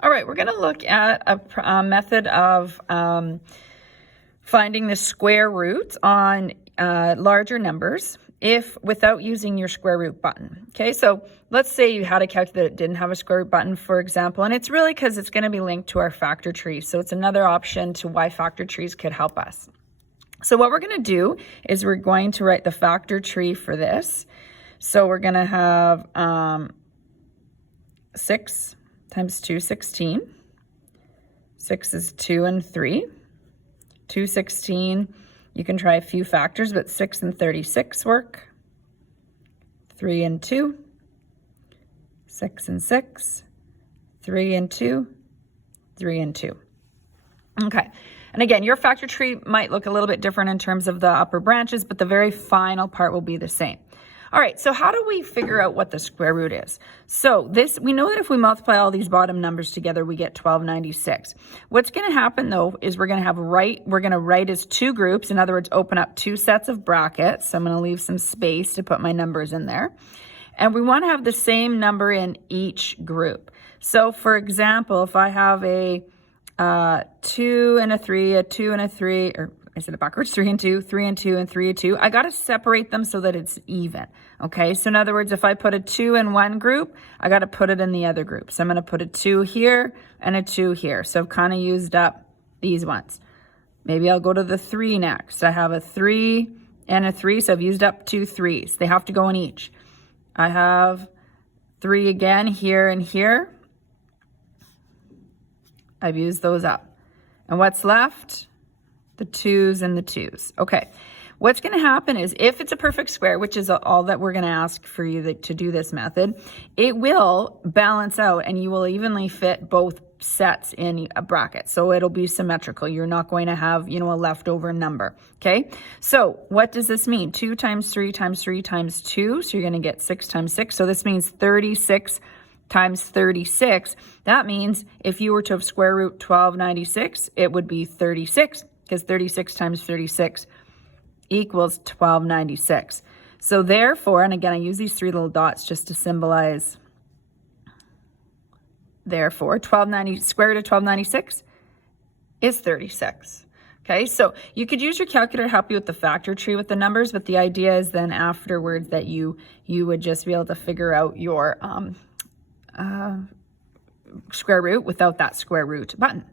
All right, we're going to look at a method of finding the square root on larger numbers without using your square root button. Okay, so let's say you had a calculator that didn't have a square root button, for example, and it's really because it's going to be linked to our factor tree. So it's another option to why factor trees could help us. So what we're going to do is we're going to write the factor tree for this. So we're going to have 6 times 2, 16. 6 is 2 and 3. 2, 16, you can try a few factors, but 6 and 36 work. 3 and 2. 6 and 6. 3 and 2. 3 and 2. Okay. And again, your factor tree might look a little bit different in terms of the upper branches, but the very final part will be the same. All right, so how do we figure out what the square root is? So we know that if we multiply all these bottom numbers together, we get 1296. What's going to happen though is we're going to write as two groups. In other words, open up two sets of brackets. So I'm going to leave some space to put my numbers in there. And we want to have the same number in each group. So for example, if I have a 2 and a 3, a 2 and a 3, or I said it backwards, 3 and 2, 3 and 2, and 3 and 2. I got to separate them so that it's even. Okay, so in other words, if I put a 2 in one group, I got to put it in the other group. So I'm going to put a 2 here and a 2 here. So I've kind of used up these ones. Maybe I'll go to the 3 next. I have a 3 and a 3, so I've used up 2 3s. They have to go in each. I have 3 again here and here. I've used those up. And what's left? The 2s and the 2s. Okay. What's going to happen is if it's a perfect square, which is all that we're going to ask for you to do this method, it will balance out and you will evenly fit both sets in a bracket. So it'll be symmetrical. You're not going to have, a leftover number. Okay. So what does this mean? 2 times 3 times 3 times 2. So you're going to get 6 times 6. So this means 36 times 36. That means if you were to have square root 1296, it would be 36, because 36 times 36 equals 1296. So therefore, and again, I use these 3 little dots just to symbolize, therefore, square root of 1296 is 36. Okay, so you could use your calculator to help you with the factor tree with the numbers, but the idea is then afterwards that you would just be able to figure out your square root without that square root button.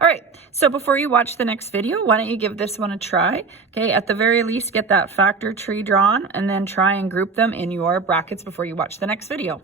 All right, so before you watch the next video, why don't you give this one a try? Okay, at the very least, get that factor tree drawn and then try and group them in your brackets before you watch the next video.